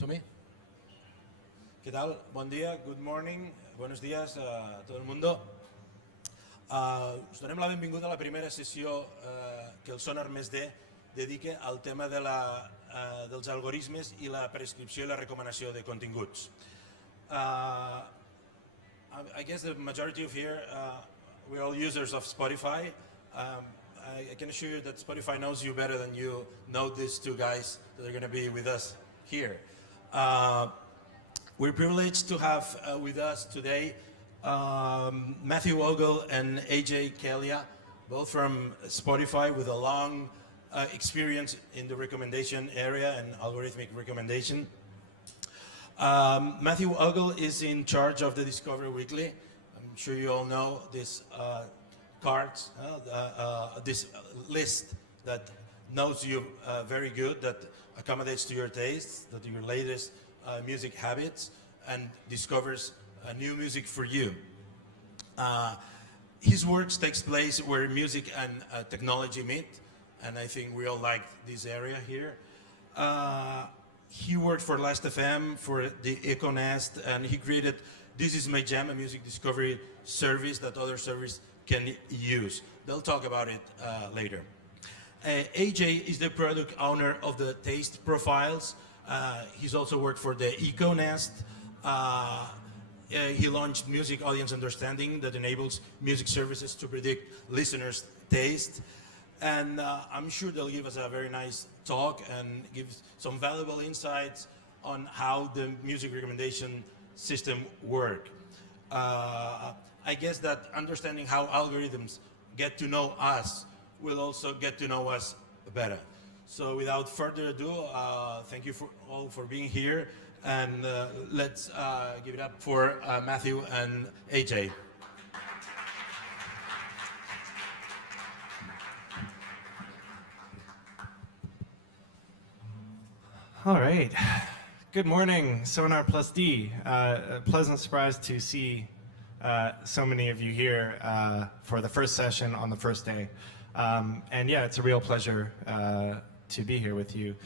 Som-hi? ¿Qué tal? Bon dia, good morning, buenos días a todo el mundo. Us donem la benvinguda a la primera sessió que el Sónar+D dedica al tema dels algoritmes i la prescripció i la recomanació de continguts. I guess the majority of here, we're all users of Spotify. I can assure you that Spotify knows you better than you know these two guys that are going to be with us here. We're privileged to have with us today Matthew Ogle and Ajay Kalia, both from Spotify with a long experience in the recommendation area and algorithmic recommendation. Matthew Ogle is in charge of the Discovery Weekly. I'm sure you all know this cards, this list that knows you very good, that accommodates to your tastes, that your latest music habits, and discovers new music for you. His work takes place where music and technology meet, and I think we all like this area here. He worked for Last.fm, for the Echo Nest, and he created This Is My Jam, a music discovery service that other services can use. They'll talk about it later. AJ is the product owner of the Taste Profiles. He's also worked for the Echo Nest. He launched Music Audience Understanding that enables music services to predict listeners' taste. And I'm sure they'll give us a very nice talk and give some valuable insights on how the music recommendation system works. I guess that understanding how algorithms get to know us will also get to know us better. So without further ado, thank you all for being here, and let's give it up for Matthew and AJ. All right. Good morning, Sónar+D. A pleasant surprise to see so many of you here for the first session on the first day. And yeah, it's a real pleasure to be here with you.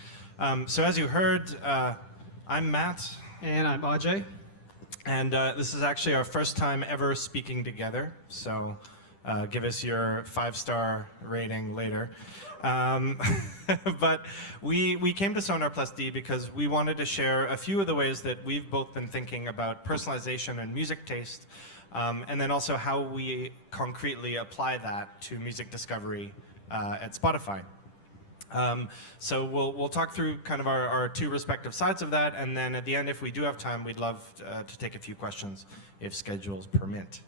So as you heard, I'm Matt. And I'm Ajay. And this is actually our first time ever speaking together. So give us your 5-star rating later. But we came to Sónar+D because we wanted to share a few of the ways that we've both been thinking about personalization and music taste, and then also how we concretely apply that to music discovery at Spotify. So we'll talk through kind of our two respective sides of that, and then at the end, if we do have time, we'd love to take a few questions if schedules permit.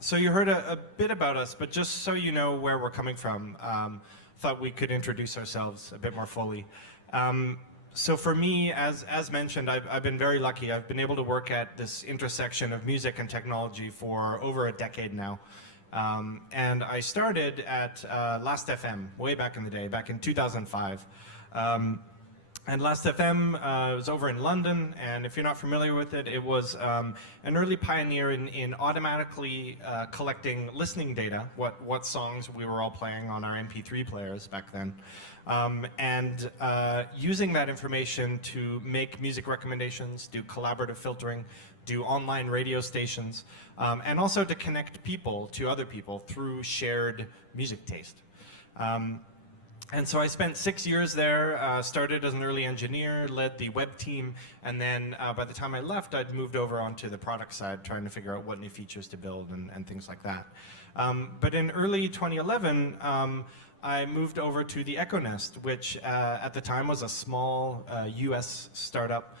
So you heard a bit about us, but just so you know where we're coming from, thought we could introduce ourselves a bit more fully. So for me, as mentioned, I've been very lucky. I've been able to work at this intersection of music and technology for over a decade now. And I started at Last.fm way back in the day, back in 2005. And Last.fm was over in London, and if you're not familiar with it, it was an early pioneer in automatically collecting listening data, what songs we were all playing on our MP3 players back then, and using that information to make music recommendations, do collaborative filtering, do online radio stations, and also to connect people to other people through shared music taste. And so I spent 6 years there, started as an early engineer, led the web team, and then by the time I left, I'd moved over onto the product side, trying to figure out what new features to build and things like that. But in early 2011, I moved over to the Echo Nest, which at the time was a small US startup.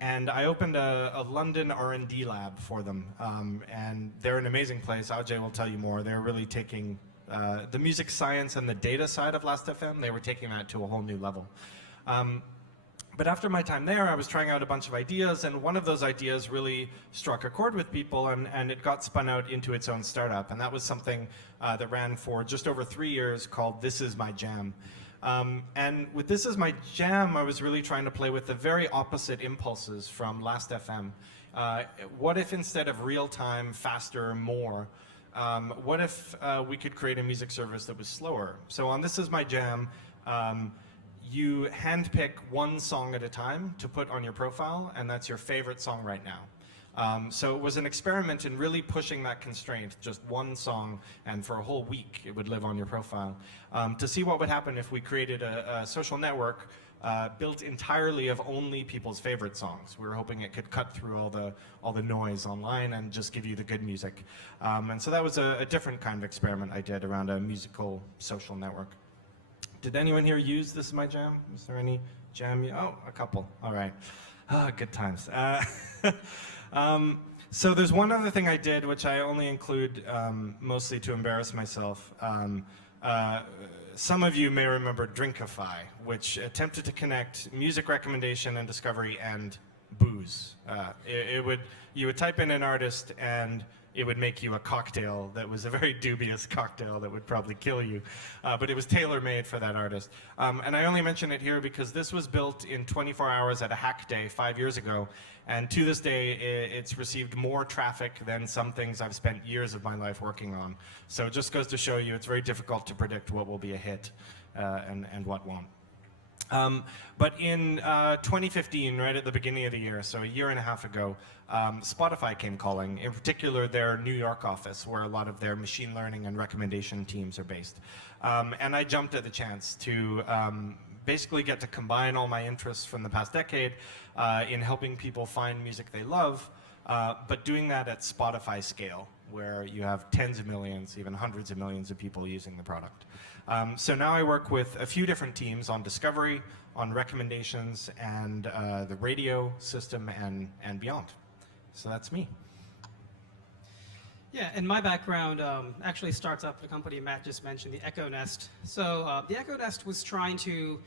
And I opened a London R&D lab for them. And they're an amazing place. Ajay will tell you more. They're really taking the music science and the data side of Last.fm, they were taking that to a whole new level. But after my time there, I was trying out a bunch of ideas, and one of those ideas really struck a chord with people, and it got spun out into its own startup. And that was something that ran for just over 3 years called This Is My Jam. And with This Is My Jam, I was really trying to play with the very opposite impulses from Last.fm. What if instead of real-time, faster, more, what if we could create a music service that was slower? So on This Is My Jam, you handpick one song at a time to put on your profile, and that's your favorite song right now. So it was an experiment in really pushing that constraint, just one song, and for a whole week it would live on your profile, to see what would happen if we created a social network built entirely of only people's favorite songs. We were hoping it could cut through all the noise online and just give you the good music. And so that was a different kind of experiment I did around a musical social network. Did anyone here use This Is My Jam? Is there any jam? Oh, a couple. All right. Good times. So there's one other thing I did, which I only include mostly to embarrass myself. Some of you may remember Drinkify, which attempted to connect music recommendation and discovery and booze. You would type in an artist and it would make you a cocktail that was a very dubious cocktail that would probably kill you. But it was tailor-made for that artist. And I only mention it here because this was built in 24 hours at a hack day 5 years ago. And to this day, it's received more traffic than some things I've spent years of my life working on. So it just goes to show you it's very difficult to predict what will be a hit and what won't. But in 2015, right at the beginning of the year, so a year and a half ago, Spotify came calling, in particular their New York office, where a lot of their machine learning and recommendation teams are based. And I jumped at the chance to basically get to combine all my interests from the past decade in helping people find music they love, but doing that at Spotify scale, where you have tens of millions, even hundreds of millions of people using the product. So now I work with a few different teams on discovery, on recommendations, and the radio system and beyond. So that's me. Yeah, and my background actually starts up at a company Matt just mentioned, the Echo Nest. So the Echo Nest was trying to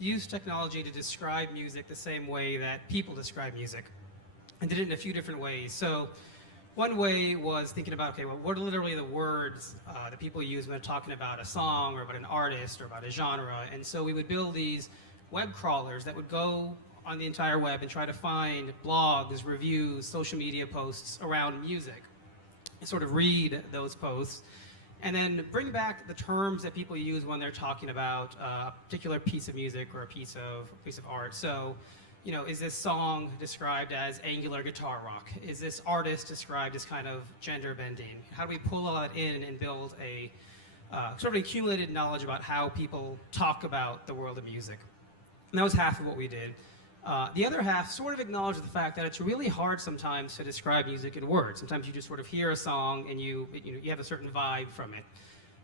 use technology to describe music the same way that people describe music, and did it in a few different ways. So one way was thinking about, okay, well, what are literally the words that people use when they're talking about a song or about an artist or about a genre? And so we would build these web crawlers that would go on the entire web and try to find blogs, reviews, social media posts around music, and sort of read those posts, and then bring back the terms that people use when they're talking about a particular piece of music or a piece of art. So, you know, is this song described as angular guitar rock? Is this artist described as kind of gender bending? How do we pull all that in and build a sort of accumulated knowledge about how people talk about the world of music? And that was half of what we did. The other half sort of acknowledged the fact that it's really hard sometimes to describe music in words. Sometimes you just sort of hear a song and you have a certain vibe from it.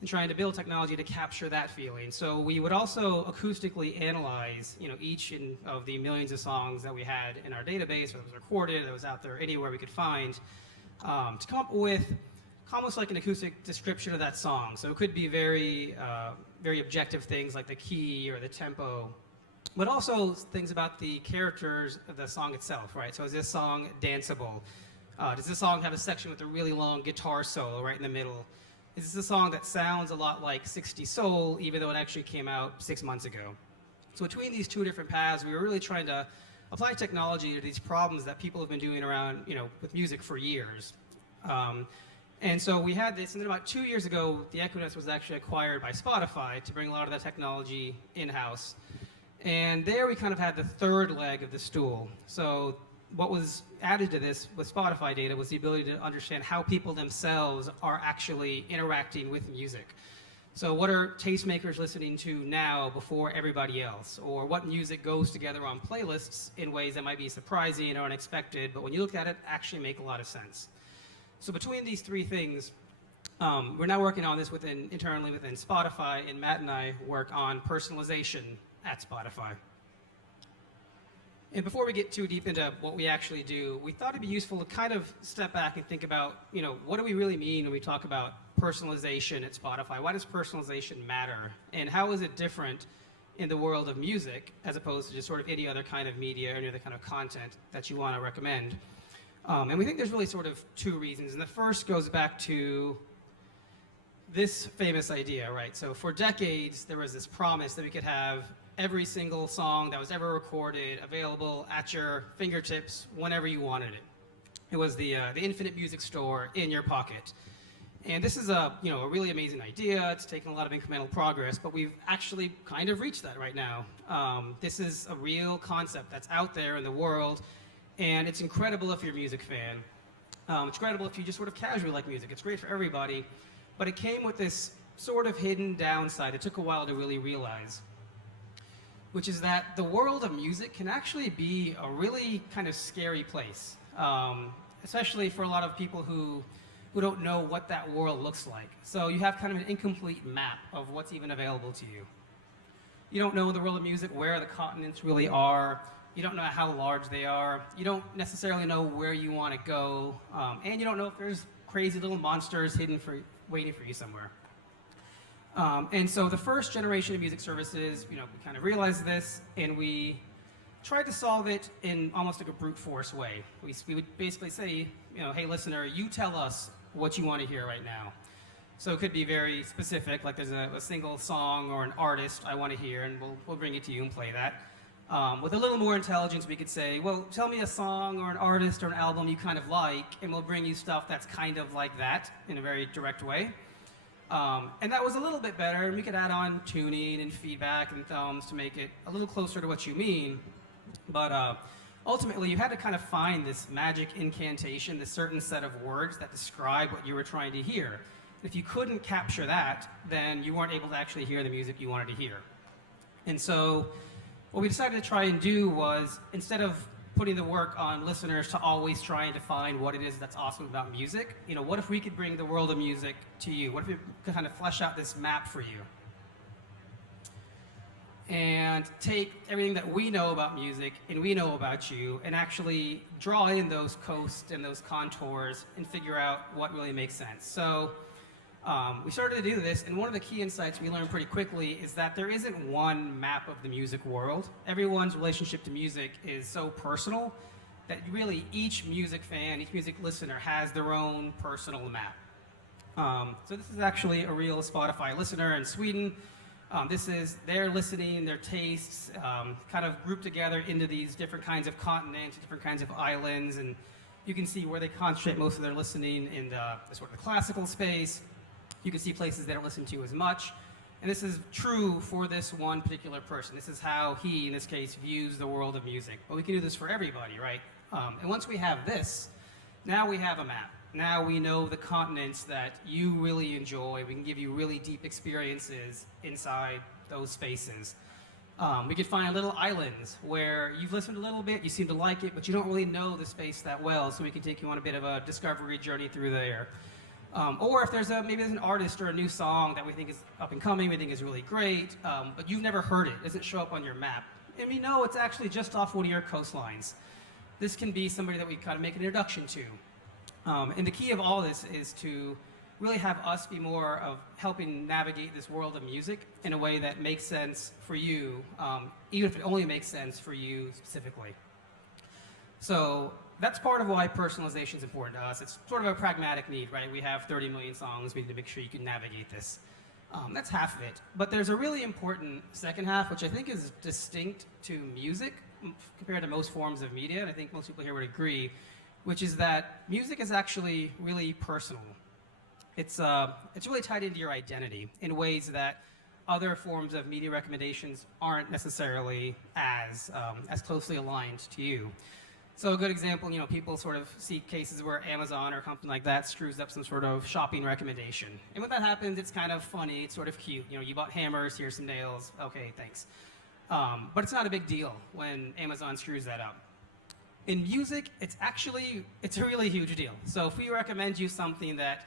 And trying to build technology to capture that feeling. So we would also acoustically analyze, each of the millions of songs that we had in our database, that was recorded, that was out there anywhere we could find, to come up with almost like an acoustic description of that song. So it could be very, very objective things like the key or the tempo, but also things about the characters of the song itself, right? So is this song danceable? Does this song have a section with a really long guitar solo right in the middle? Is this a song that sounds a lot like 60 Soul, even though it actually came out 6 months ago? So between these two different paths, we were really trying to apply technology to these problems that people have been doing around, with music for years. And so we had this, and then about 2 years ago, the Echo Nest was actually acquired by Spotify to bring a lot of that technology in-house. And there we kind of had the third leg of the stool. So what was added to this with Spotify data was the ability to understand how people themselves are actually interacting with music. So what are tastemakers listening to now before everybody else? Or what music goes together on playlists in ways that might be surprising or unexpected, but when you look at it, actually make a lot of sense. So between these three things, we're now working on this internally within Spotify, and Matt and I work on personalization at Spotify. And before we get too deep into what we actually do, we thought it'd be useful to kind of step back and think about, what do we really mean when we talk about personalization at Spotify? Why does personalization matter? And how is it different in the world of music as opposed to just sort of any other kind of media or any other kind of content that you want to recommend? And we think there's really sort of two reasons. And the first goes back to this famous idea, right? So for decades, there was this promise that we could have every single song that was ever recorded available at your fingertips whenever you wanted it. It was the infinite music store in your pocket. And this is a really amazing idea. It's taken a lot of incremental progress, but we've actually kind of reached that right now. This is a real concept that's out there in the world, and it's incredible if you're a music fan. It's incredible if you just sort of casually like music. It's great for everybody, but it came with this sort of hidden downside. It took a while to really realize, which is that the world of music can actually be a really kind of scary place, especially for a lot of people who don't know what that world looks like. So you have kind of an incomplete map of what's even available to you. You don't know the world of music, where the continents really are. You don't know how large they are. You don't necessarily know where you want to go. And you don't know if there's crazy little monsters waiting for you somewhere. And so the first generation of music services, we kind of realized this, and we tried to solve it in almost like a brute force way. We would basically say, hey listener, you tell us what you want to hear right now. So it could be very specific, like there's a single song or an artist I want to hear, and we'll bring it to you and play that. With a little more intelligence, we could say, well, tell me a song or an artist or an album you kind of like, and we'll bring you stuff that's kind of like that in a very direct way. And that was a little bit better, and we could add on tuning and feedback and thumbs to make it a little closer to what you mean. But ultimately, you had to kind of find this magic incantation, this certain set of words that describe what you were trying to hear. If you couldn't capture that, then you weren't able to actually hear the music you wanted to hear. And so what we decided to try and do was, instead of putting the work on listeners to always try and define what it is that's awesome about music, what if we could bring the world of music to you? What if we could kind of flesh out this map for you? And take everything that we know about music and we know about you and actually draw in those coasts and those contours and figure out what really makes sense. So we started to do this, and one of the key insights we learned pretty quickly is that there isn't one map of the music world. Everyone's relationship to music is so personal that really each music fan, each music listener has their own personal map. So this is actually a real Spotify listener in Sweden. This is their listening, their tastes, kind of grouped together into these different kinds of continents, different kinds of islands, and you can see where they concentrate most of their listening in the sort of the classical space. You can see places they don't listen to as much. And this is true for this one particular person. This is how he, in this case, views the world of music. But we can do this for everybody, right? And once we have this, now we have a map. Now we know the continents that you really enjoy. We can give you really deep experiences inside those spaces. We could find little islands where you've listened a little bit, you seem to like it, but you don't really know the space that well, so we can take you on a bit of a discovery journey through there. Or if maybe there's an artist or a new song that we think is up and coming, we think is really great, but you've never heard it, doesn't show up on your map, and we know it's actually just off one of your coastlines. This can be somebody that we kind of make an introduction to. And the key of all this is to really have us be more of helping navigate this world of music in a way that makes sense for you, even if it only makes sense for you specifically. So that's part of why personalization is important to us. It's sort of a pragmatic need, right? We have 30 million songs. We need to make sure you can navigate this. That's half of it. But there's a really important second half, which I think is distinct to music compared to most forms of media, and I think most people here would agree, which is that music is actually really personal. It's really tied into your identity in ways that other forms of media recommendations aren't necessarily as closely aligned to you. So a good example, people sort of see cases where Amazon or something like that screws up some sort of shopping recommendation. And when that happens, it's kind of funny, it's sort of cute. You bought hammers, here's some nails, okay, thanks. But it's not a big deal when Amazon screws that up. In music, it's a really huge deal. So if we recommend you something that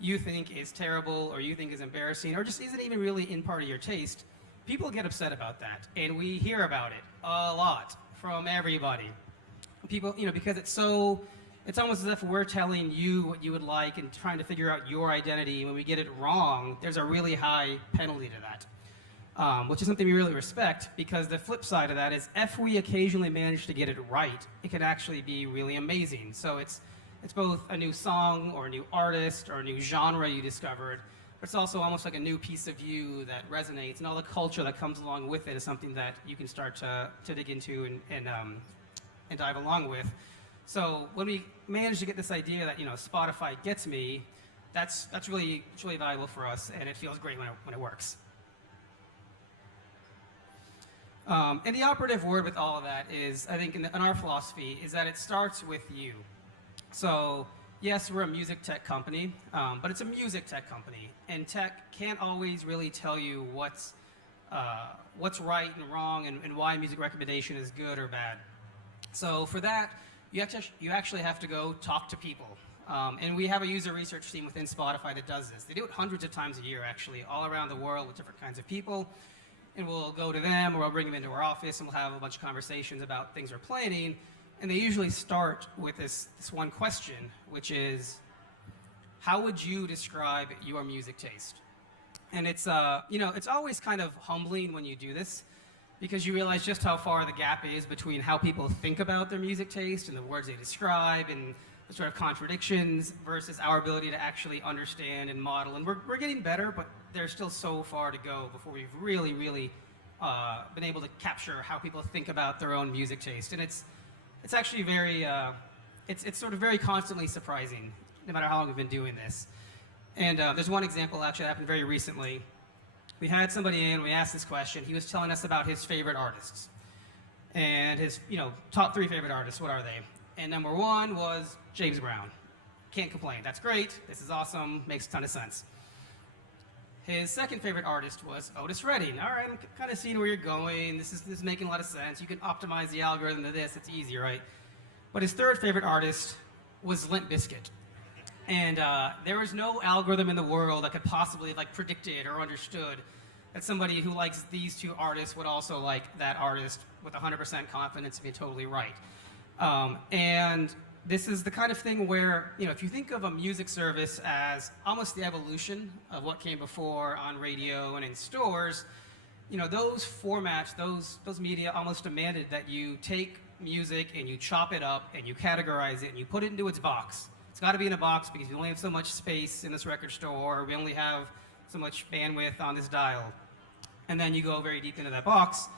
you think is terrible or you think is embarrassing or just isn't even really in part of your taste, people get upset about that. And we hear about it a lot from everybody. People, because it's almost as if we're telling you what you would like and trying to figure out your identity. When we get it wrong, there's a really high penalty to that, which is something we really respect, because the flip side of that is if we occasionally manage to get it right, it can actually be really amazing. So it's both a new song or a new artist or a new genre you discovered, but it's also almost like a new piece of you that resonates, and all the culture that comes along with it is something that you can start to dig into and dive along with. So when we managed to get this idea that Spotify gets me, it's really valuable for us, and it feels great when it works. And the operative word with all of that is, I think in our philosophy, is that it starts with you. So yes, we're a music tech company, but it's a music tech company, and tech can't always really tell you what's right and wrong and why music recommendation is good or bad. So for that, you actually have to go talk to people. And we have a user research team within Spotify that does this. They do it hundreds of times a year, actually, all around the world with different kinds of people. And we'll go to them, or we'll bring them into our office, and we'll have a bunch of conversations about things we're planning. And they usually start with this one question, which is, how would you describe your music taste? And it's, it's always kind of humbling when you do this, because you realize just how far the gap is between how people think about their music taste and the words they describe and the sort of contradictions versus our ability to actually understand and model. And we're getting better, but there's still so far to go before we've really been able to capture how people think about their own music taste. And it's actually very, it's sort of very constantly surprising, no matter how long we've been doing this. And there's one example actually that happened very recently. We had somebody in, we asked this question. He was telling us about his favorite artists. And his, top 3 favorite artists, what are they? And number 1 was James Brown. Can't complain. That's great. This is awesome. Makes a ton of sense. His second favorite artist was Otis Redding. All right, I'm kind of seeing where you're going. This is making a lot of sense. You can optimize the algorithm to this. It's easy, right? But his third favorite artist was Limp Bizkit. And there was no algorithm in the world that could possibly have predicted or understood that somebody who likes these 2 artists would also like that artist with 100% confidence to be totally right. And this is the kind of thing where, if you think of a music service as almost the evolution of what came before on radio and in stores, those formats, those media almost demanded that you take music and you chop it up and you categorize it and you put it into its box. It's got to be in a box because we only have so much space in this record store, we only have so much bandwidth on this dial. And then you go very deep into that box.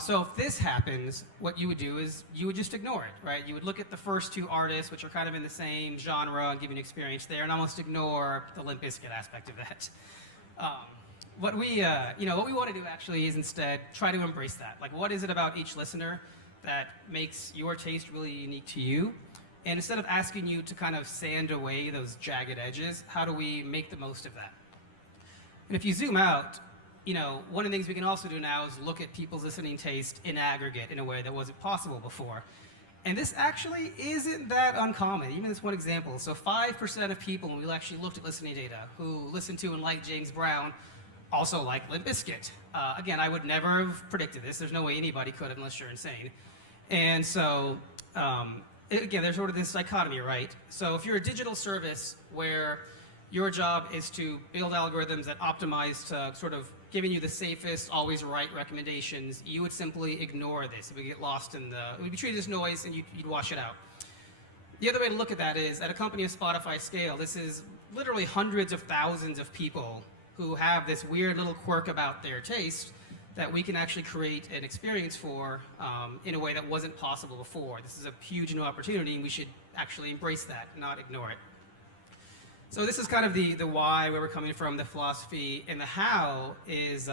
So if this happens, what you would do is you would just ignore it, right? You would look at the first 2 artists, which are kind of in the same genre and give you an experience there, and almost ignore the Limp Bizkit aspect of that. What we want to do actually is instead try to embrace that. What is it about each listener that makes your taste really unique to you? And instead of asking you to kind of sand away those jagged edges, how do we make the most of that? And if you zoom out, one of the things we can also do now is look at people's listening taste in aggregate in a way that wasn't possible before. And this actually isn't that uncommon, even this one example. So 5% of people, when we actually looked at listening data, who listened to and liked James Brown, also like Limp Bizkit. Again, I would never have predicted this. There's no way anybody could have unless you're insane. And so, again, there's sort of this dichotomy, right? So if you're a digital service where your job is to build algorithms that optimize to sort of giving you the safest, always right recommendations, you would simply ignore this. It would get lost in it would be treated as noise and you'd wash it out. The other way to look at that is, at a company of Spotify's scale, this is literally hundreds of thousands of people who have this weird little quirk about their taste that we can actually create an experience for in a way that wasn't possible before. This is a huge new opportunity, and we should actually embrace that, not ignore it. So this is kind of the why, where we're coming from, the philosophy, and the how is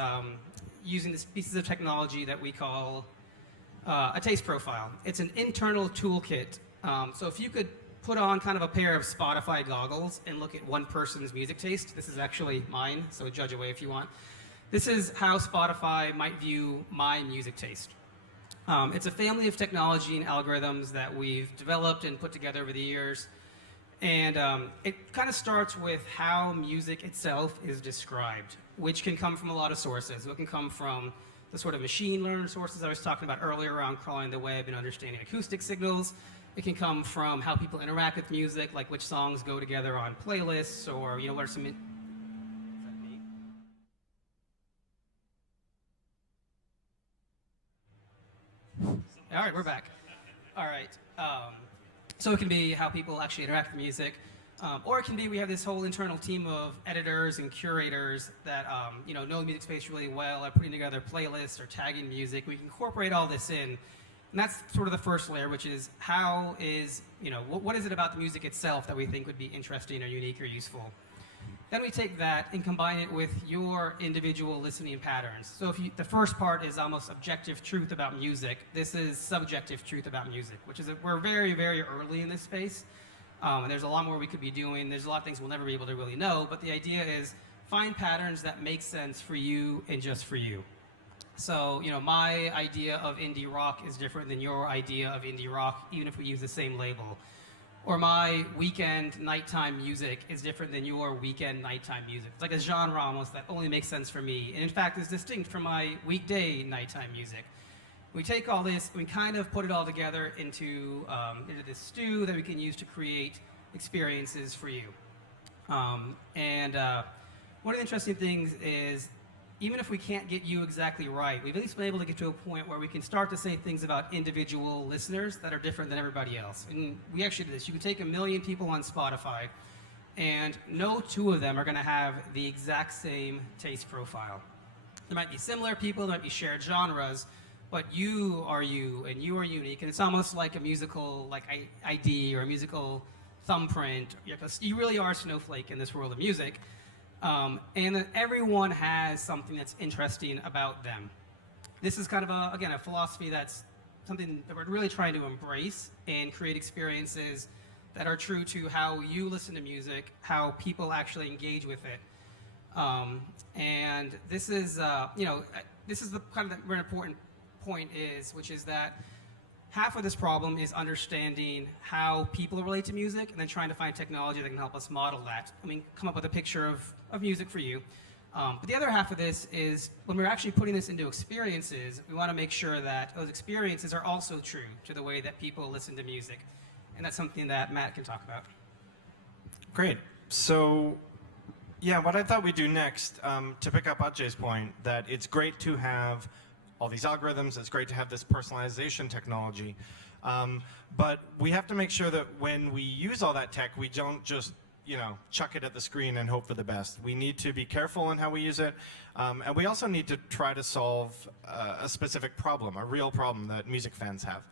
using these pieces of technology that we call a taste profile. It's an internal toolkit. So if you could put on kind of a pair of Spotify goggles and look at one person's music taste, this is actually mine, so judge away if you want. This is how Spotify might view my music taste. It's a family of technology and algorithms that we've developed and put together over the years. And it kind of starts with how music itself is described, which can come from a lot of sources. It can come from the sort of machine learned sources I was talking about earlier around crawling the web and understanding acoustic signals. It can come from how people interact with music, like which songs go together on playlists, or what are some... Is that me? All right, we're back. All right. So it can be how people actually interact with music, or it can be we have this whole internal team of editors and curators that know the music space really well, are putting together playlists or tagging music. We can incorporate all this in And that's sort of the first layer, which is how is, what is it about the music itself that we think would be interesting or unique or useful? Then we take that and combine it with your individual listening patterns. So the first part is almost objective truth about music. This is subjective truth about music, which is that we're very, very early in this space. And there's a lot more we could be doing. There's a lot of things we'll never be able to really know. But the idea is find patterns that make sense for you and just for you. So, my idea of indie rock is different than your idea of indie rock, even if we use the same label. Or my weekend nighttime music is different than your weekend nighttime music. It's like a genre almost that only makes sense for me, and in fact is distinct from my weekday nighttime music. We take all this, we kind of put it all together into this stew that we can use to create experiences for you. One of the interesting things is, even if we can't get you exactly right, we've at least been able to get to a point where we can start to say things about individual listeners that are different than everybody else. And we actually did this. You can take 1 million people on Spotify, and no 2 of them are going to have the exact same taste profile. There might be similar people, there might be shared genres, but you are you, and you are unique. And it's almost like a musical ID or a musical thumbprint. You really are a snowflake in this world of music. And then everyone has something that's interesting about them. This is kind of, a philosophy that's something that we're really trying to embrace and create experiences that are true to how you listen to music, how people actually engage with it. And this is, this is the kind of the very important point which is that half of this problem is understanding how people relate to music and then trying to find technology that can help us model that. Come up with a picture of music for you. But the other half of this is when we're actually putting this into experiences, we want to make sure that those experiences are also true to the way that people listen to music. And that's something that Matt can talk about. Great. So, yeah, what I thought we'd do next, to pick up Ajay's point, that it's great to have all these algorithms, it's great to have this personalization technology, but we have to make sure that when we use all that tech, we don't just chuck it at the screen and hope for the best. We need to be careful in how we use it, and we also need to try to solve a specific problem, a real problem that music fans have.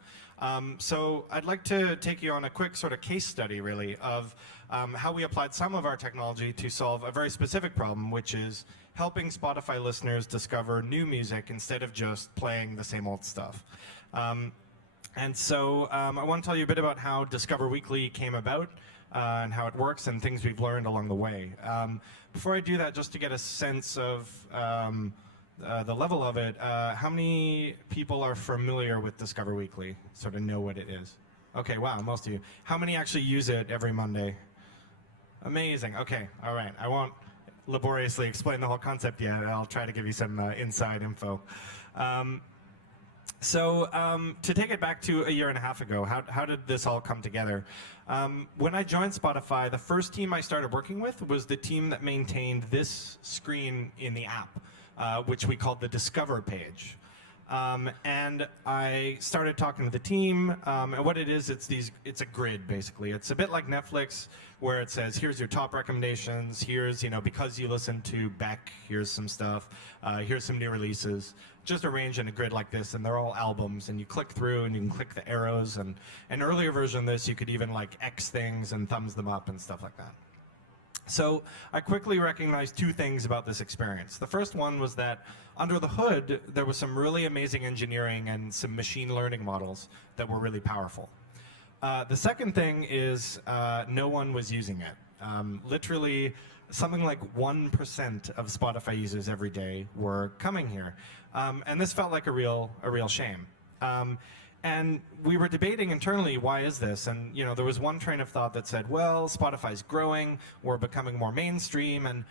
So I'd like to take you on a quick sort of case study, really, of how we applied some of our technology to solve a very specific problem, which is helping Spotify listeners discover new music instead of just playing the same old stuff. And so I want to tell you a bit about how Discover Weekly came about, and how it works and things we've learned along the way. Before I do that, just to get a sense of the level of it, how many people are familiar with Discover Weekly, sort of know what it is? Okay, wow, most of you. How many actually use it every Monday? Amazing, okay, all right. I won't laboriously explain the whole concept yet. I'll try to give you some inside info. To take it back to 1.5 years ago, how did this all come together? When I joined Spotify, the first team I started working with was the team that maintained this screen in the app, which we called the Discover page. And I started talking to the team, and what it is, it's a grid, basically. It's a bit like Netflix, where it says, here's your top recommendations, here's, because you listen to Beck, here's some stuff, here's some new releases, just arranged in a grid like this, and they're all albums, and you click through, and you can click the arrows, and an earlier version of this, you could even X things and thumbs them up and stuff like that. So I quickly recognized 2 things about this experience. The first one was that under the hood, there was some really amazing engineering and some machine learning models that were really powerful. The second thing is no one was using it. Literally, something like 1% of Spotify users every day were coming here. And this felt like a real shame. And we were debating internally, why is this? And there was one train of thought that said, well, Spotify's growing, we're becoming more mainstream, and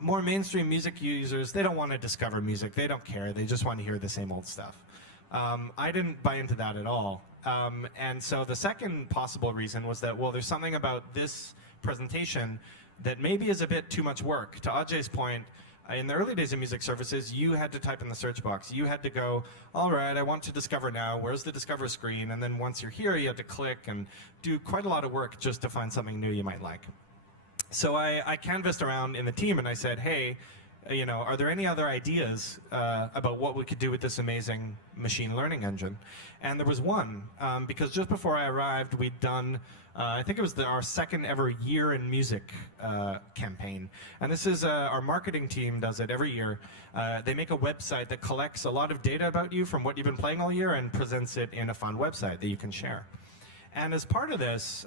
more mainstream music users, they don't want to discover music, they don't care, they just want to hear the same old stuff. I didn't buy into that at all. And so the second possible reason was that, well, there's something about this presentation that maybe is a bit too much work. To Ajay's point, in the early days of music services, you had to type in the search box. You had to go, all right, I want to discover now. Where's the discover screen? And then once you're here, you had to click and do quite a lot of work just to find something new you might like. So I canvassed around in the team and I said, hey, are there any other ideas about what we could do with this amazing machine learning engine? And there was one, because just before I arrived, we'd done, I think it was our second ever Year in Music campaign. And this is, our marketing team does it every year. They make a website that collects a lot of data about you from what you've been playing all year and presents it in a fun website that you can share. And as part of this,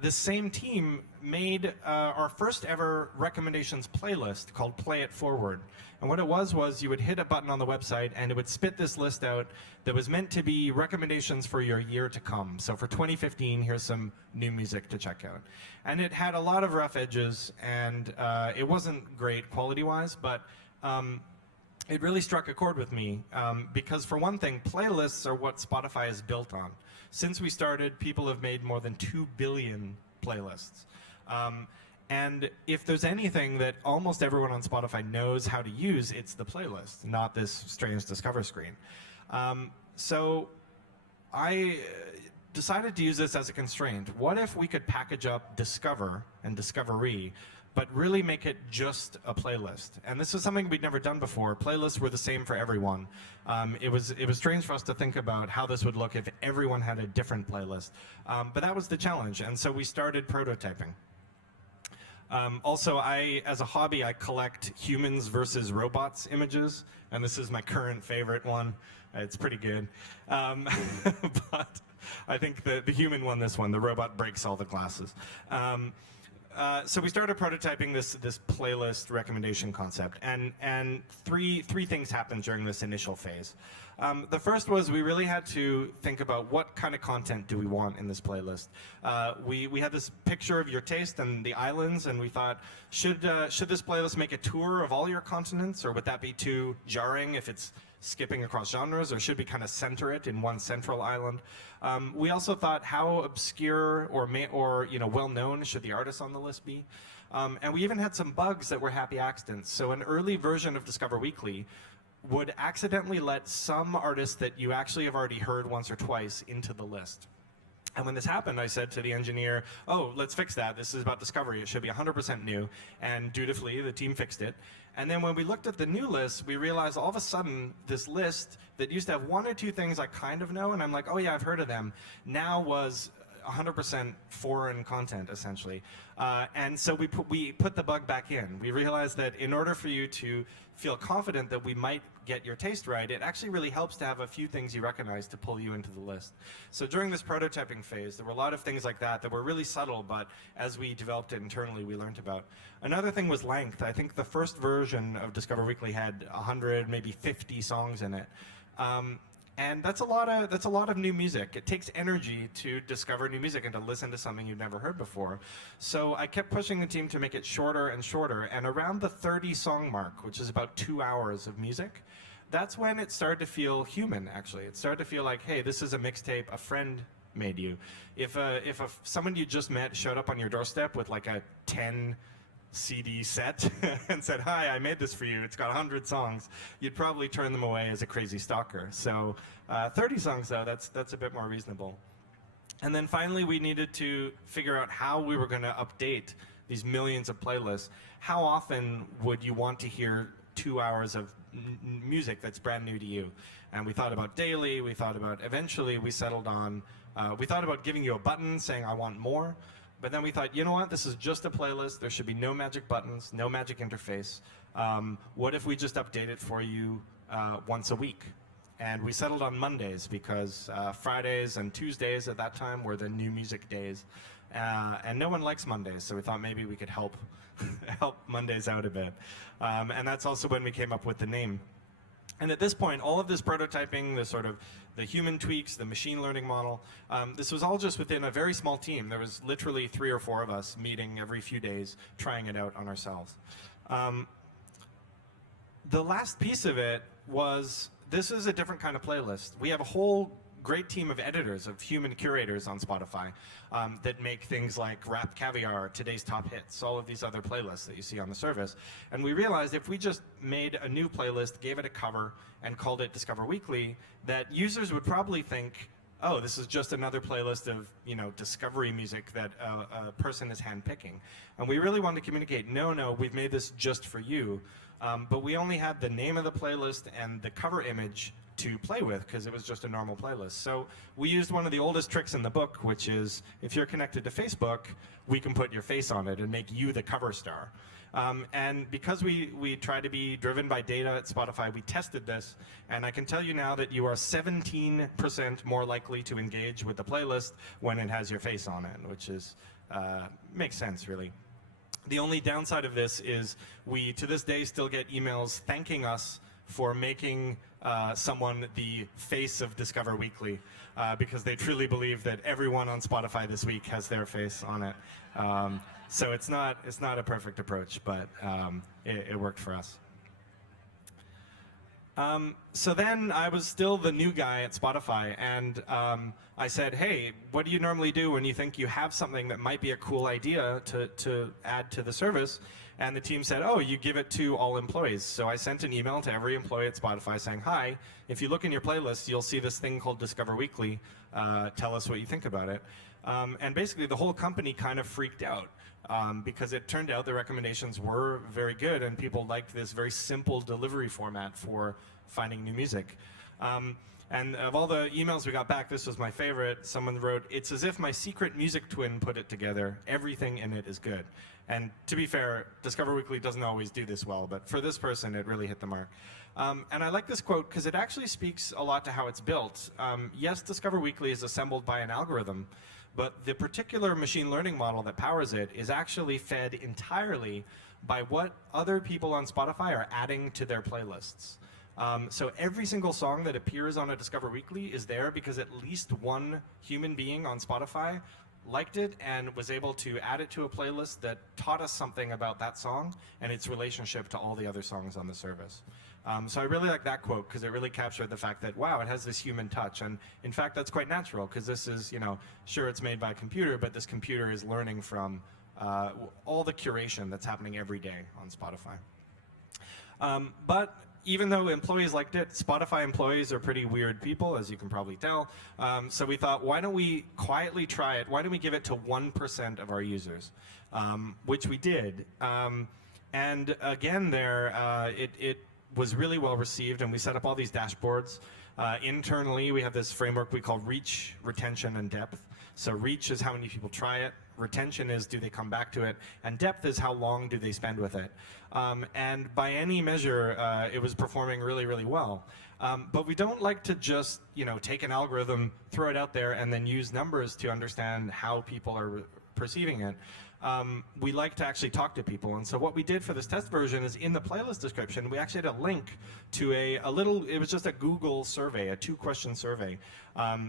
this same team made our first ever recommendations playlist called Play It Forward. And what it was you would hit a button on the website and it would spit this list out that was meant to be recommendations for your year to come. So for 2015, here's some new music to check out. And it had a lot of rough edges, and it wasn't great quality-wise, but it really struck a chord with me because, for one thing, playlists are what Spotify is built on. Since we started, people have made more than 2 billion playlists. And if there's anything that almost everyone on Spotify knows how to use, it's the playlist, not this strange Discover screen. So I decided to use this as a constraint. What if we could package up Discover and Discovery, but really make it just a playlist? And this is something we'd never done before. Playlists were the same for everyone. It was strange for us to think about how this would look if everyone had a different playlist. But that was the challenge, and so we started prototyping. Also, as a hobby, I collect humans versus robots images, and this is my current favorite one. It's pretty good. But I think the human won this one. The robot breaks all the glasses. So we started prototyping this playlist recommendation concept, and three things happened during this initial phase. The first was we really had to think about what kind of content do we want in this playlist. We had this picture of your taste and the islands, and we thought, should this playlist make a tour of all your continents, or would that be too jarring if it's skipping across genres, or should we kind of center it in one central island? We also thought, how obscure or well-known should the artists on the list be? And we even had some bugs that were happy accidents. So an early version of Discover Weekly would accidentally let some artists that you actually have already heard once or twice into the list. And when this happened, I said to the engineer, oh, let's fix that. This is about discovery. It should be 100% new. And dutifully, the team fixed it. And then when we looked at the new list, we realized all of a sudden this list that used to have one or two things I kind of know, and I'm like, oh yeah, I've heard of them, now was 100% foreign content, essentially. And so we put the bug back in. We realized that in order for you to feel confident that we might get your taste right, it actually really helps to have a few things you recognize to pull you into the list. So during this prototyping phase, there were a lot of things like that were really subtle, but as we developed it internally, we learned about. Another thing was length. I think the first version of Discover Weekly had 100, maybe 50 songs in it. And that's a lot of new music. It takes energy to discover new music and to listen to something you've never heard before. So I kept pushing the team to make it shorter and shorter, and around the 30-song mark, which is about 2 hours of music, that's when it started to feel human, actually. It started to feel like, hey, this is a mixtape a friend made you. If someone you just met showed up on your doorstep with like a 10 CD set and said, hi, I made this for you, it's got 100 songs, you'd probably turn them away as a crazy stalker. So 30 songs, though, that's a bit more reasonable. And then finally, we needed to figure out how we were going to update these millions of playlists. How often would you want to hear 2 hours of music that's brand new to you? And we thought about daily, we thought about, eventually we settled on, we thought about giving you a button saying, I want more. But then we thought, you know what, this is just a playlist. There should be no magic buttons, no magic interface. What if we just update it for you once a week? And we settled on Mondays because Fridays and Tuesdays at that time were the new music days. And no one likes Mondays, so we thought maybe we could help Mondays out a bit. And that's also when we came up with the name. And at this point, all of this prototyping, the human tweaks, the machine learning model, this was all just within a very small team. There was literally 3 or 4 of us meeting every few days, trying it out on ourselves. The last piece of it was, this is a different kind of playlist. We have a whole great team of editors, of human curators on Spotify that make things like Rap Caviar, Today's Top Hits, all of these other playlists that you see on the service. And we realized if we just made a new playlist, gave it a cover, and called it Discover Weekly, that users would probably think oh, this is just another playlist of, discovery music that a person is handpicking. And we really wanted to communicate, no, we've made this just for you. But we only had the name of the playlist and the cover image to play with because it was just a normal playlist. So we used one of the oldest tricks in the book, which is if you're connected to Facebook, we can put your face on it and make you the cover star. And because we try to be driven by data at Spotify, we tested this, and I can tell you now that you are 17% more likely to engage with the playlist when it has your face on it, which is makes sense, really. The only downside of this is we, to this day, still get emails thanking us for making someone the face of Discover Weekly, because they truly believe that everyone on Spotify this week has their face on it. So it's not a perfect approach, but it worked for us. So then I was still the new guy at Spotify, and I said, hey, what do you normally do when you think you have something that might be a cool idea to add to the service? And the team said, oh, you give it to all employees. So I sent an email to every employee at Spotify saying, hi, if you look in your playlist, you'll see this thing called Discover Weekly. Tell us what you think about it. And basically the whole company kind of freaked out. Because it turned out the recommendations were very good and people liked this very simple delivery format for finding new music. And of all the emails we got back, this was my favorite. Someone wrote, it's as if my secret music twin put it together. Everything in it is good. And to be fair, Discover Weekly doesn't always do this well, but for this person, it really hit the mark. And I like this quote because it actually speaks a lot to how it's built. Yes, Discover Weekly is assembled by an algorithm, but the particular machine learning model that powers it is actually fed entirely by what other people on Spotify are adding to their playlists. So every single song that appears on a Discover Weekly is there because at least one human being on Spotify liked it and was able to add it to a playlist that taught us something about that song and its relationship to all the other songs on the service. So I really like that quote because it really captured the fact that, wow, it has this human touch. And in fact, that's quite natural because this is, sure, it's made by a computer, but this computer is learning from all the curation that's happening every day on Spotify. But even though employees liked it, Spotify employees are pretty weird people, as you can probably tell. So we thought, why don't we quietly try it? Why don't we give it to 1% of our users? Which we did. And again, it was really well received, and we set up all these dashboards. Internally, we have this framework we call reach, retention, and depth. So reach is how many people try it. Retention is do they come back to it. And depth is how long do they spend with it. And by any measure, it was performing really, really well. But we don't like to just take an algorithm, throw it out there, and then use numbers to understand how people are perceiving it. We like to actually talk to people. And so what we did for this test version is in the playlist description, we actually had a link to it was just a Google survey, a 2-question survey.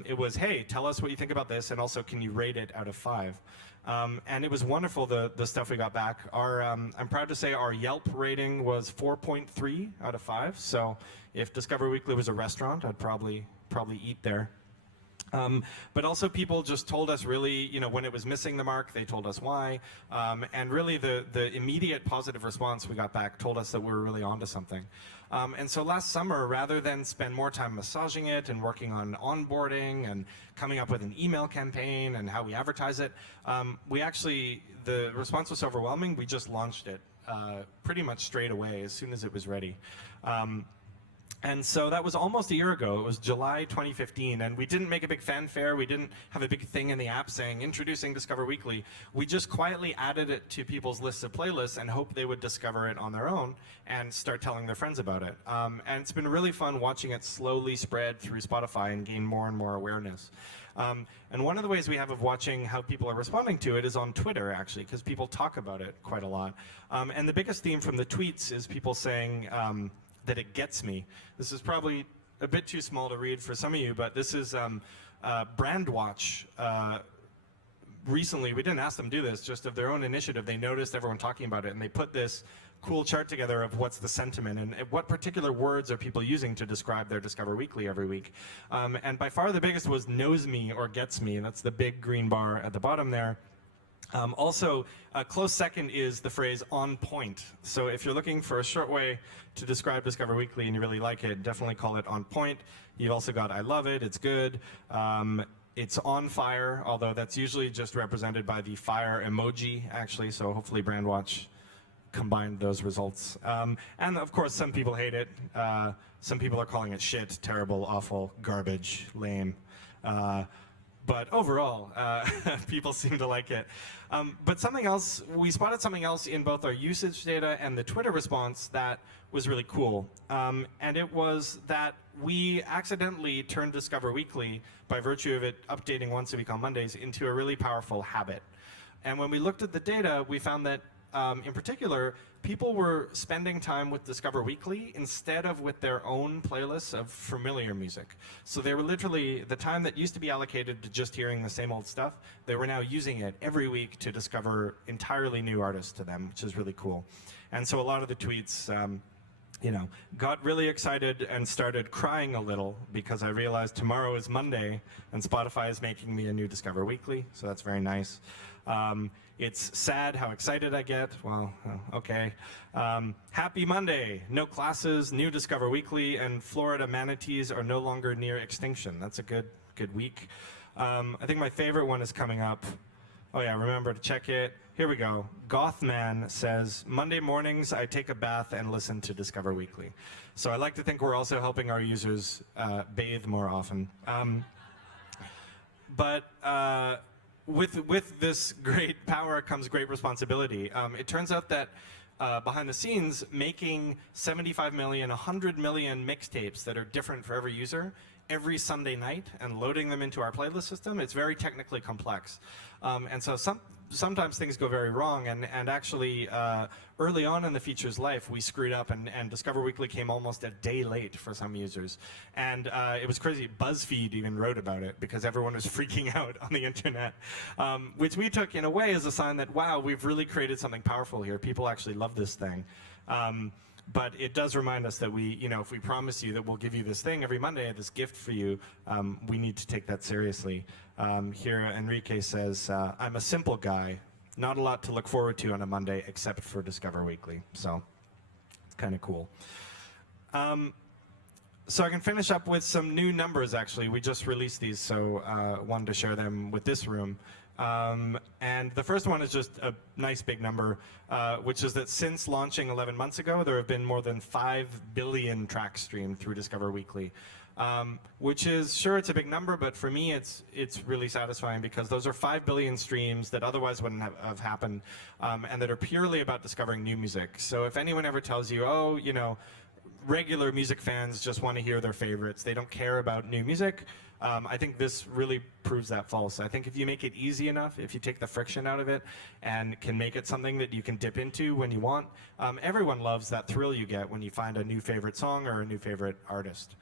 It was, hey, tell us what you think about this, and also can you rate it out of 5? And it was wonderful, the stuff we got back. I'm proud to say our Yelp rating was 4.3 out of 5. So if Discover Weekly was a restaurant, I'd probably eat there. But also people just told us really, when it was missing the mark, they told us why. And really the immediate positive response we got back told us that we were really onto something. And so last summer, rather than spend more time massaging it and working on onboarding and coming up with an email campaign and how we advertise it, the response was so overwhelming, we just launched it pretty much straight away as soon as it was ready. And so that was almost a year ago. It was July 2015, and we didn't make a big fanfare. We didn't have a big thing in the app saying, introducing Discover Weekly. We just quietly added it to people's lists of playlists and hoped they would discover it on their own and start telling their friends about it. And it's been really fun watching it slowly spread through Spotify and gain more and more awareness. And one of the ways we have of watching how people are responding to it is on Twitter, actually, because people talk about it quite a lot. And the biggest theme from the tweets is people saying, that it gets me. This is probably a bit too small to read for some of you, but this is Brandwatch. Recently, we didn't ask them to do this, just of their own initiative, they noticed everyone talking about it, and they put this cool chart together of what's the sentiment and what particular words are people using to describe their Discover Weekly every week. And by far the biggest was knows me or gets me. That's the big green bar at the bottom there. Also, a close second is the phrase on point. So if you're looking for a short way to describe Discover Weekly and you really like it, definitely call it on point. You've also got I love it, it's good. It's on fire, although that's usually just represented by the fire emoji, actually. So hopefully Brandwatch combined those results. And of course, some people hate it. Some people are calling it shit, terrible, awful, garbage, lame. But overall, people seem to like it. But something else, we spotted something else in both our usage data and the Twitter response that was really cool. And it was that we accidentally turned Discover Weekly, by virtue of it updating once a week on Mondays, into a really powerful habit. And when we looked at the data, we found that, in particular, people were spending time with Discover Weekly instead of with their own playlists of familiar music. So they were literally, the time that used to be allocated to just hearing the same old stuff, they were now using it every week to discover entirely new artists to them, which is really cool. And so a lot of the tweets, got really excited and started crying a little because I realized tomorrow is Monday and Spotify is making me a new Discover Weekly, so that's very nice. It's sad how excited I get. Well, okay. Happy Monday. No classes, new Discover Weekly, and Florida manatees are no longer near extinction. That's a good week. I think my favorite one is coming up. Oh yeah, remember to check it. Here we go. Gothman says, Monday mornings I take a bath and listen to Discover Weekly. So I like to think we're also helping our users bathe more often. But with this great power comes great responsibility. It turns out that behind the scenes, making 75 million, 100 million mixtapes that are different for every user every Sunday night and loading them into our playlist system, it's very technically complex. And so sometimes things go very wrong, and actually early on in the feature's life, we screwed up, and Discover Weekly came almost a day late for some users. And it was crazy. BuzzFeed even wrote about it because everyone was freaking out on the internet, which we took in a way as a sign that, wow, we've really created something powerful here. People actually love this thing. But it does remind us that if we promise you that we'll give you this thing every Monday, this gift for you, we need to take that seriously. Here, Enrique says, I'm a simple guy. Not a lot to look forward to on a Monday except for Discover Weekly. So it's kind of cool. So I can finish up with some new numbers, actually. We just released these, so wanted to share them with this room. And the first one is just a nice big number, which is that since launching 11 months ago, there have been more than 5 billion tracks streamed through Discover Weekly. Which is, sure, it's a big number, but for me, it's really satisfying because those are 5 billion streams that otherwise wouldn't have happened, and that are purely about discovering new music. So if anyone ever tells you, oh, regular music fans just want to hear their favorites, they don't care about new music, I think this really proves that false. I think if you make it easy enough, if you take the friction out of it and can make it something that you can dip into when you want, everyone loves that thrill you get when you find a new favorite song or a new favorite artist.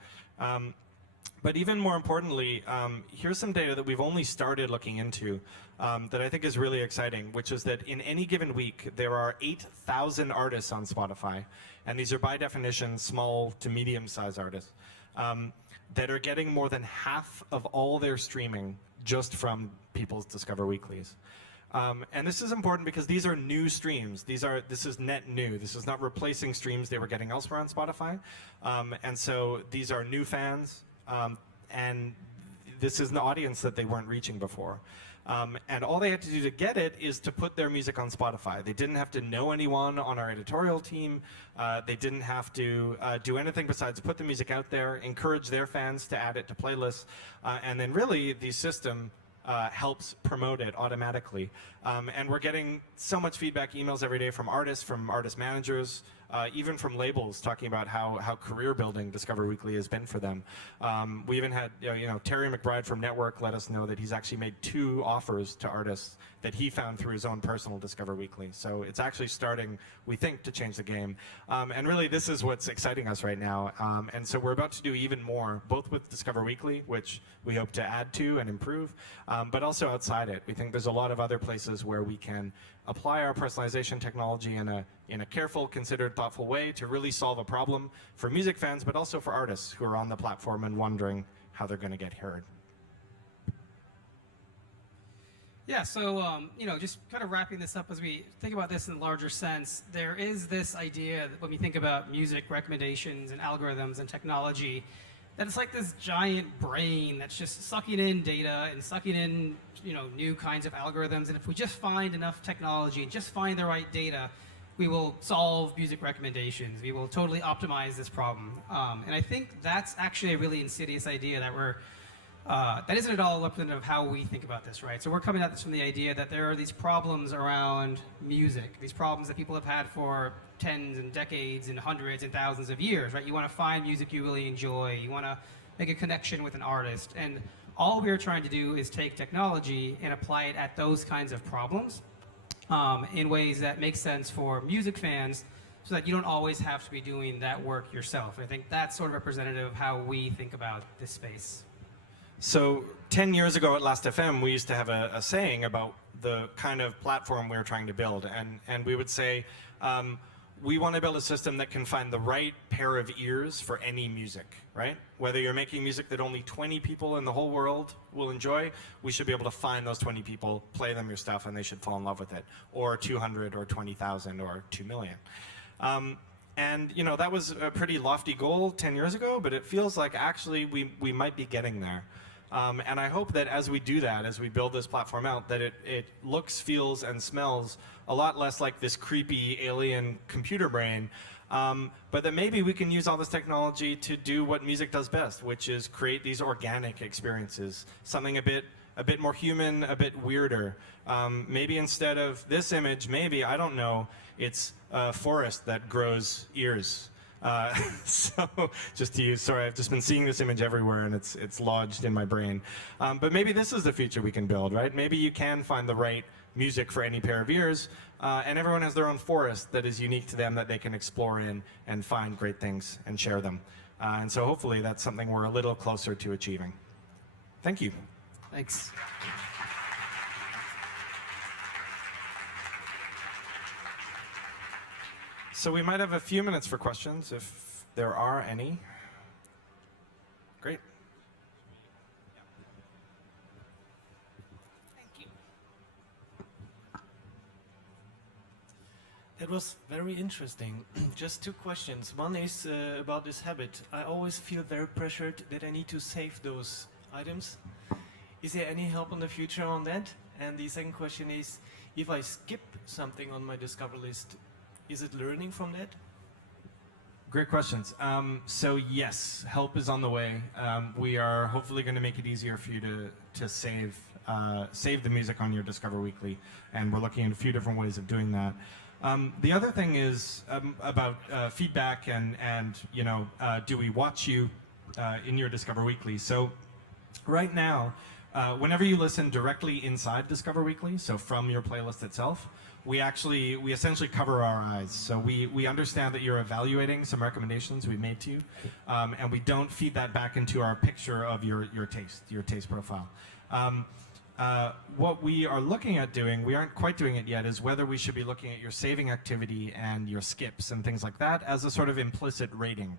But even more importantly, here's some data that we've only started looking into that I think is really exciting, which is that in any given week, there are 8,000 artists on Spotify, and these are by definition small to medium-sized artists, that are getting more than half of all their streaming just from people's Discover Weeklies. And this is important because these are new streams. This is net new. This is not replacing streams they were getting elsewhere on Spotify. And so these are new fans, and this is an audience that they weren't reaching before. And all they had to do to get it is to put their music on Spotify. They didn't have to know anyone on our editorial team. They didn't have to do anything besides put the music out there, encourage their fans to add it to playlists, and then really the system helps promote it automatically. And we're getting so much feedback, emails every day from artists managers, even from labels talking about how career building Discover Weekly has been for them. We even had Terry McBride from Network let us know that he's actually made 2 offers to artists that he found through his own personal Discover Weekly. So it's actually starting, we think, to change the game. And really, this is what's exciting us right now. And so we're about to do even more, both with Discover Weekly, which we hope to add to and improve, but also outside it. We think there's a lot of other places where we can apply our personalization technology in a careful, considered, thoughtful way to really solve a problem for music fans, but also for artists who are on the platform and wondering how they're going to get heard. Yeah, so just kind of wrapping this up as we think about this in a larger sense, there is this idea that when we think about music recommendations and algorithms and technology, that it's like this giant brain that's just sucking in data and sucking in new kinds of algorithms, and if we just find enough technology and just find the right data, we will solve music recommendations. We will totally optimize this problem. And I think that's actually a really insidious idea that isn't at all representative of how we think about this, right? So we're coming at this from the idea that there are these problems around music, these problems that people have had for tens and decades and hundreds and thousands of years, right? You want to find music you really enjoy, you want to make a connection with an artist, and all we're trying to do is take technology and apply it at those kinds of problems in ways that make sense for music fans, so that you don't always have to be doing that work yourself. I think that's sort of representative of how we think about this space. So 10 years ago at Last FM, we used to have a saying about the kind of platform we were trying to build. And we would say, we want to build a system that can find the right pair of ears for any music, right? Whether you're making music that only 20 people in the whole world will enjoy, we should be able to find those 20 people, play them your stuff, and they should fall in love with it. Or 200 or 20,000 or 2 million. And that was a pretty lofty goal 10 years ago, but it feels like actually we might be getting there. And I hope that as we do that, as we build this platform out, that it looks, feels, and smells a lot less like this creepy alien computer brain, but that maybe we can use all this technology to do what music does best, which is create these organic experiences, something a bit more human, a bit weirder. Maybe instead of this image, maybe, I don't know, it's a forest that grows ears. So just to use, sorry, I've just been seeing this image everywhere and it's lodged in my brain. But maybe this is the future we can build, right? Maybe you can find the right music for any pair of ears, and everyone has their own forest that is unique to them that they can explore in and find great things and share them. And so hopefully that's something we're a little closer to achieving. Thank you. Thanks. So we might have a few minutes for questions, if there are any. Great. Thank you. That was very interesting. Just two questions. One is about this habit. I always feel very pressured that I need to save those items. Is there any help in the future on that? And the second question is, if I skip something on my Discover list, is it learning from that? Great questions. So yes, help is on the way. We are hopefully going to make it easier for you to save the music on your Discover Weekly, and we're looking at a few different ways of doing that. The other thing is about feedback and do we watch you in your Discover Weekly? So right now, whenever you listen directly inside Discover Weekly, so from your playlist itself, we essentially cover our eyes. So we understand that you're evaluating some recommendations we made to you, and we don't feed that back into our picture of your taste profile. What we are looking at doing, we aren't quite doing it yet, is whether we should be looking at your saving activity and your skips and things like that as a sort of implicit rating.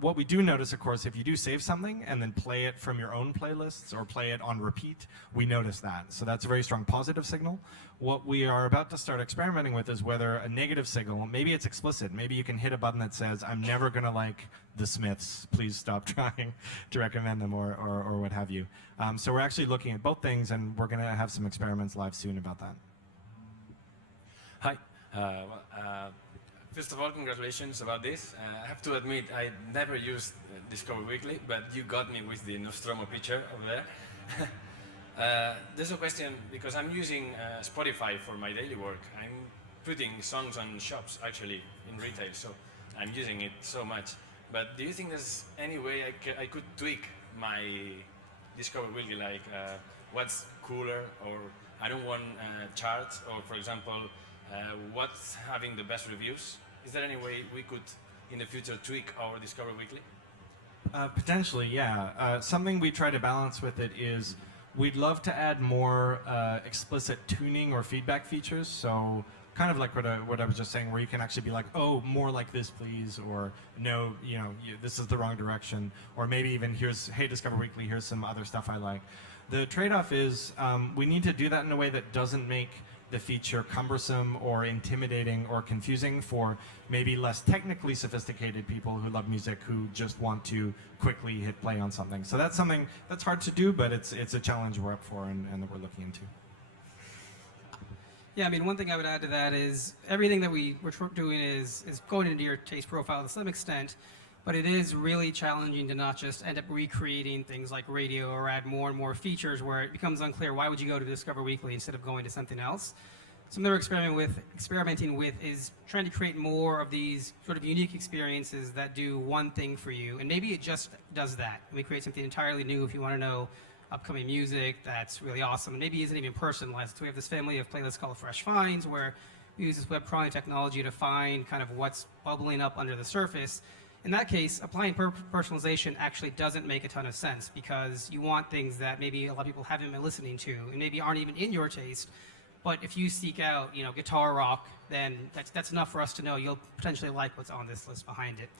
What we do notice, of course, if you do save something and then play it from your own playlists or play it on repeat, we notice that. So that's a very strong positive signal. What we are about to start experimenting with is whether a negative signal, maybe it's explicit, maybe you can hit a button that says, I'm never going to like the Smiths, please stop trying to recommend them or what have you. So we're actually looking at both things, and we're going to have some experiments live soon about that. Hi. First of all, congratulations about this. I have to admit, I never used Discover Weekly, but you got me with the Nostromo picture over there. There's a question, because I'm using Spotify for my daily work. I'm putting songs on shops, actually, in retail, so I'm using it so much. But do you think there's any way I could tweak my Discover Weekly, like what's cooler, or I don't want charts, or for example, what's having the best reviews? Is there any way we could, in the future, tweak our Discover Weekly? Potentially, yeah. Something we try to balance with it is we'd love to add more explicit tuning or feedback features. So kind of like what I was just saying, where you can actually be like, oh, more like this, please, or no, this is the wrong direction, or maybe even hey, Discover Weekly, here's some other stuff I like. The trade-off is we need to do that in a way that doesn't make the feature cumbersome or intimidating or confusing for maybe less technically sophisticated people who love music, who just want to quickly hit play on something. So that's something that's hard to do, but it's a challenge we're up for and that we're looking into. Yeah, I mean, one thing I would add to that is everything that we're doing is going into your taste profile to some extent, but it is really challenging to not just end up recreating things like radio or add more and more features where it becomes unclear why would you go to Discover Weekly instead of going to something else. Something we're experimenting with is trying to create more of these sort of unique experiences that do one thing for you, and maybe it just does that. We create something entirely new if you want to know upcoming music that's really awesome, and maybe isn't even personalized. So we have this family of playlists called Fresh Finds, where we use this web crawling technology to find kind of what's bubbling up under the surface. In that case, applying personalization actually doesn't make a ton of sense, because you want things that maybe a lot of people haven't been listening to and maybe aren't even in your taste. But if you seek out, guitar rock, then that's enough for us to know you'll potentially like what's on this list behind it.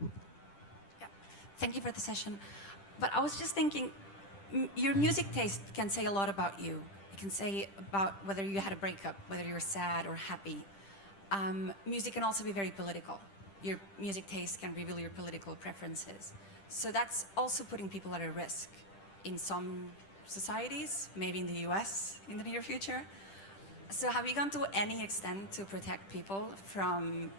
Yeah. Thank you for the session. But I was just thinking, your music taste can say a lot about you. It can say about whether you had a breakup, whether you're sad or happy. Music can also be very political. Your music taste can reveal your political preferences. So that's also putting people at a risk in some societies, maybe in the US in the near future. So have you gone to any extent to protect people from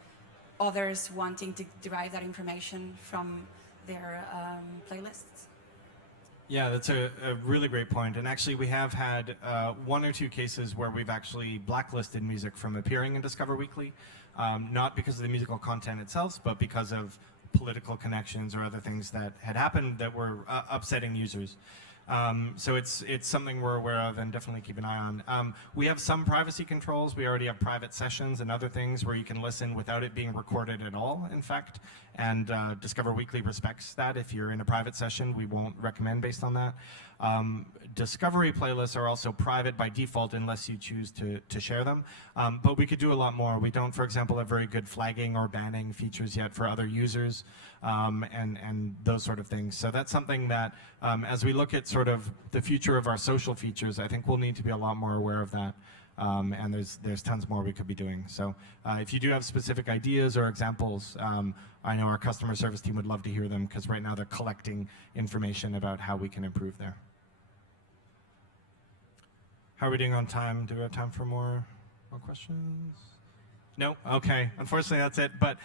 others wanting to derive that information from their playlists? Yeah, that's a really great point. And actually, we have had 1 or 2 cases where we've actually blacklisted music from appearing in Discover Weekly, not because of the musical content itself, but because of political connections or other things that had happened that were upsetting users. So it's something we're aware of and definitely keep an eye on. We have some privacy controls. We already have private sessions and other things where you can listen without it being recorded at all, in fact. And Discover Weekly respects that. If you're in a private session, we won't recommend based on that. Discovery playlists are also private by default unless you choose to share them. But we could do a lot more. We don't, for example, have very good flagging or banning features yet for other users and those sort of things. So that's something that as we look at sort of the future of our social features, I think we'll need to be a lot more aware of that. And there's tons more we could be doing. So if you do have specific ideas or examples, I know our customer service team would love to hear them, because right now they're collecting information about how we can improve there. How are we doing on time? Do we have time for more questions? No? Okay. Unfortunately, that's it. But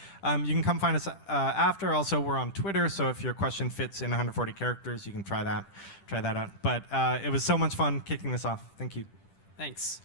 you can come find us after. Also, we're on Twitter, so if your question fits in 140 characters, you can try that out. But it was so much fun kicking this off. Thank you. Thanks.